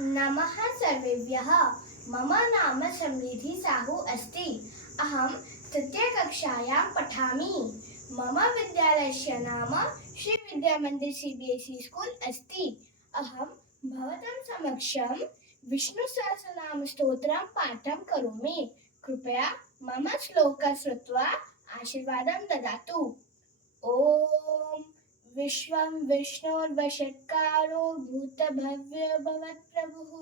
नमः सर्वेभ्यः। मम नाम समृद्धि साहू अस्ति। अहं तृतीयकक्षायां पठामि। मम विद्यालयस्य नाम श्री विद्यामन्दिर CBSE स्कूल अस्ति। अहं भवतां समक्षं विष्णुसहस्रनामस्तोत्रं पाठं करोमि। कृपया मम श्लोकं श्रुत्वा आशीर्वादं ददातु। ॐ विश्वं विष्णोर्वषट्कारो भूतभव्य भवत्प्रभुः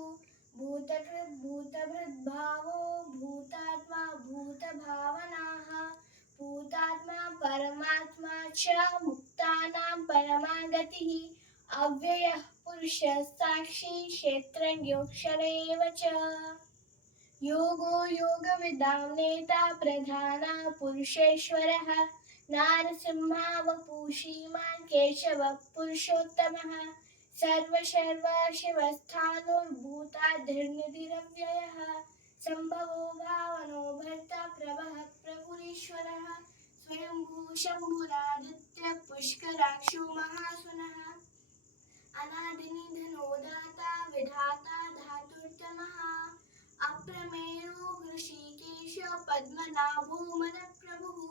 भूतकृत् भूतभृद्भावो भूतात्मा भूतभावनाः भूतात्मा परमात्मा च मुक्तानां परमागतिः अव्ययः पुरुषः साक्षी क्षेत्रज्ञोऽक्षर एव च। योगो योगविदां नेता प्रधानः पुरुषेश्वरः नारसिंहावपुषीमान् केशवः पुरुषोत्तमः सर्वशिवस्थानो भूताधिर्निधिरव्ययः सम्भवो भावनो भर्ता प्रभः प्रभुरीश्वरः स्वयंभू शम्भुरादित्य पुष्कराक्षो महासुनः अनादिनिधनो दाता विधाता धातुर्तमः अप्रमेयो ऋषिकेश पद्मनाभो मनप्रभुः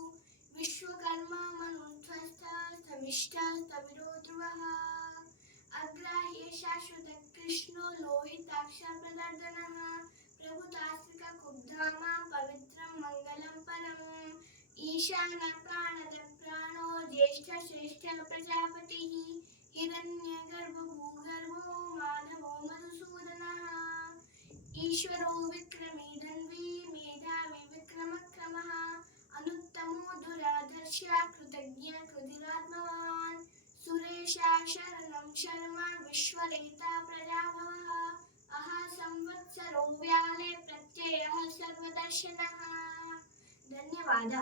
विश्वकर्मा मनुध्वस्तमिष्टस्तविरो ध्रुवः अग्राह्य शाश्वत कृष्णो लोहिताक्षप्रदर्दनः प्रभुतास्त्रिककुब्धामा पवित्रं मङ्गलं परम् ईशान प्राणद प्राणो ज्येष्ठ श्रेष्ठ प्रजापतिः हिरण्यगर्भो भूगर्भो माधवो मधुसूदनः ईश्वरो विक्रमी धन्वी मेधावी विक्रमक्रमः अनुत्तमो दुराधर्ष कृतज्ञ कृतिरात्मवान् सुरेशा शरणं शर्मा विश्वरेता प्रजाभवः अहा संवत्सरो व्याले प्रत्ययः सर्वदर्शनः। धन्यवाद।